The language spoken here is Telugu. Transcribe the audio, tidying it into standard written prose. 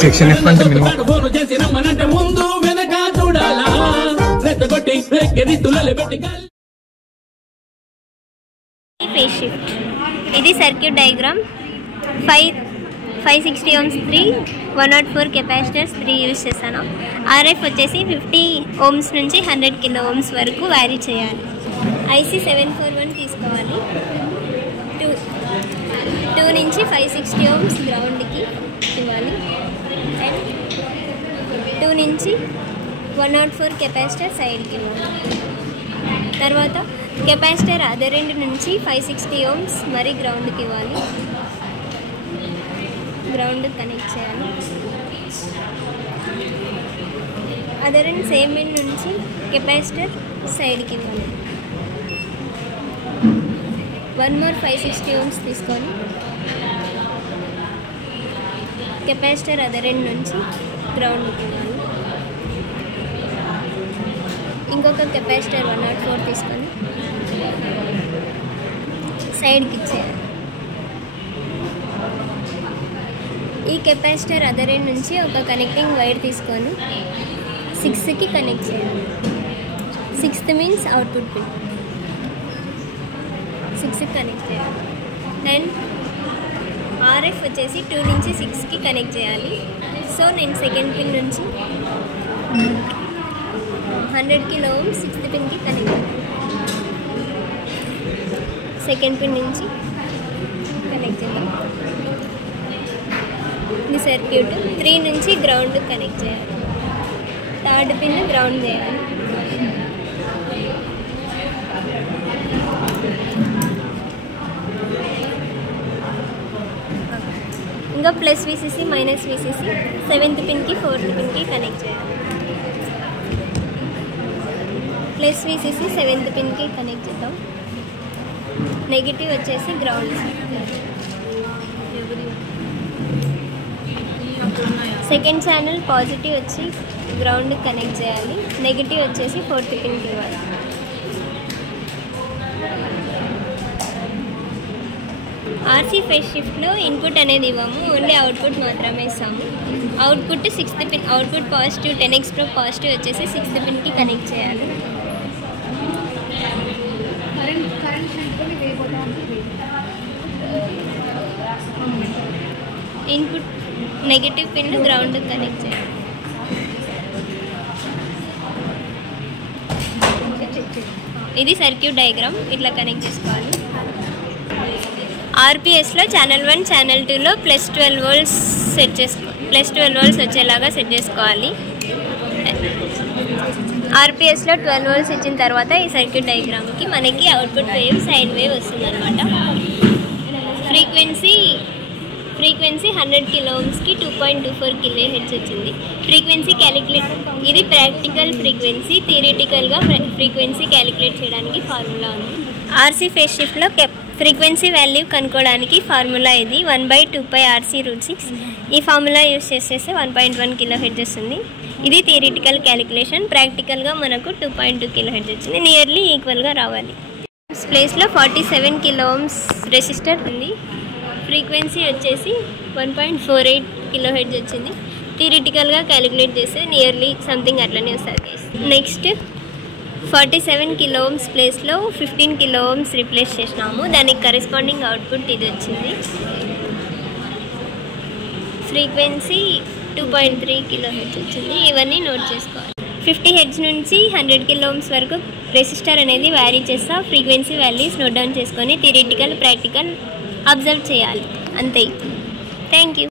సెక్షన్ ఎఫ్ అంటే మినిమం ఫేస్ షిఫ్ట్ ఇది circuit diagram 560 ohms 3 104 capacitors 3 use చేశాను. ఆర్ఎఫ్ వచ్చేసి 50 ohms నుంచి 100 kilo ohms వరకు వ్యారీ చేయాలి. ఐసీ 741 తీసుకోవాలి. 2 నుంచి 560 ohms గ్రౌండ్కి ఇవ్వాలి. అండ్ 2 నుంచి 104 కెపాసిటర్ సైడ్కి ఇవ్వాలి. తర్వాత కెపాసిటర్ అదర్ ఎండ్ నుంచి 560 ohms మరి గ్రౌండ్కి ఇవ్వాలి. గ్రౌండ్ కనెక్ట్ చేయాలి. అదర్ ఎండ్ సేమ్ ఎండ్ నుంచి కెపాసిటర్ సైడ్కి ఇవ్వాలి. 1 more 560 ohms తీసుకొని కెపాసిటర్ అదర్ ఎండ్ నుంచి గ్రౌండ్కి ఇవ్వాలి. ఇంకొక కెపాసిటర్ 104 తీసుకొని సైడ్కి ఇచ్చేయాలి. ఈ కెపాసిటర్ అదర్ ఎండ్ నుంచి ఒక కనెక్టింగ్ వైర్ తీసుకొని 6కి కనెక్ట్ చేయాలి. 6th means output pin. 6కి కనెక్ట్ చేయాలి. అండ్ ఆర్ఎఫ్ వచ్చేసి 2 నుంచి 6కి కనెక్ట్ చేయాలి. సో నేను సెకండ్ పిన్ నుంచి 100 kilo ohms 6th పిన్కి కనెక్ట్ చేయాలి. సెకండ్ పిన్ నుంచి కనెక్ట్ చేయాలి. ఇది సర్క్యూట్ 3 నుంచి గ్రౌండ్ కనెక్ట్ చేయాలి. థర్డ్ పిన్ గ్రౌండ్ చేయాలి. ఇంకా plus VCC minus VCC 7th పిన్కి 4th పిన్కి కనెక్ట్ చేయాలి. ప్లస్ విసిసి 7th పిన్కి కనెక్ట్ చేద్దాం. నెగిటివ్ వచ్చేసి గ్రౌండ్. సెకండ్ ఛానల్ పాజిటివ్ వచ్చి గ్రౌండ్ కనెక్ట్ చేయాలి. నెగిటివ్ వచ్చేసి 4th పిన్కి ఇవ్వాలి. ఆర్సీ ఫేస్ షిఫ్ట్లో ఇన్పుట్ అనేది ఇవ్వము, ఓన్లీ అవుట్పుట్ మాత్రమే ఇస్తాము. Output 6th pin, output positive 10x Pro positive వచ్చేసి 6th పిన్కి కనెక్ట్ చేయాలి. Input negative pin ground connect చేయాలి. ఇది సర్క్యూట్ డయాగ్రామ్ ఇట్లా కనెక్ట్ చేసుకోవాలి. ఆర్పిఎస్లో ఛానల్ 1 ఛానల్ 2లో +12 volts సెట్ చేసుకోవాలి. +12 volts వచ్చేలాగా సెట్ చేసుకోవాలి. ఆర్పిఎస్లో 12 volts ఇచ్చిన తర్వాత ఈ సర్క్యూట్ డయాగ్రామ్కి మనకి అవుట్పుట్ వేవ్ సైన్ వేవ్ వస్తుంది అనమాట. ఫ్రీక్వెన్సీ 100 kilo ohmsకి 2.24 kHz వచ్చింది. ఫ్రీక్వెన్సీ క్యాలిక్యులేట్, ఇది ప్రాక్టికల్ ఫ్రీక్వెన్సీ. థియరిటికల్గా ఫ్రీక్వెన్సీ క్యాలిక్యులేట్ చేయడానికి ఫార్ములా ఉంది. ఆర్సీ ఫేస్ షిఫ్ట్లో ఫ్రీక్వెన్సీ వాల్యూ కనుక్కోవడానికి ఫార్ములా ఇది 1/2πRC√6. ఈ ఫార్ములా యూస్ చేసేస్తే 1.1 kHz వస్తుంది. ఇది థియరిటికల్ క్యాలిక్యులేషన్. ప్రాక్టికల్గా మనకు 2.2 kHz వచ్చింది. నియర్లీ ఈక్వల్గా రావాలి. ప్లేస్లో 47 kilo ohms రెసిస్టర్ ఉంది. ఫ్రీక్వెన్సీ వచ్చేసి 1.48 kHz వచ్చింది. థియరిటికల్గా క్యాలిక్యులేట్ చేస్తే నియర్లీ సంథింగ్ అట్లనే వస్తుంది. నెక్స్ట్ 47 kilo ohms ప్లేస్లో 15 kilo ohms రీప్లేస్ చేసినాము. దానికి కరెస్పాండింగ్ అవుట్పుట్ ఇది వచ్చింది. ఫ్రీక్వెన్సీ 2.3 kHz వచ్చింది. ఇవన్నీ నోట్ చేసుకోవాలి. 50 Hz నుంచి 100 kilo ohms వరకు రెసిస్టర్ అనేది వ్యారీ చేస్తా ఫ్రీక్వెన్సీ వాల్యూస్ నోట్ డౌన్ చేసుకొని థియరిటికల్ ప్రాక్టికల్ అబ్జర్వ్ చేయాలి. అంతే. Thank you.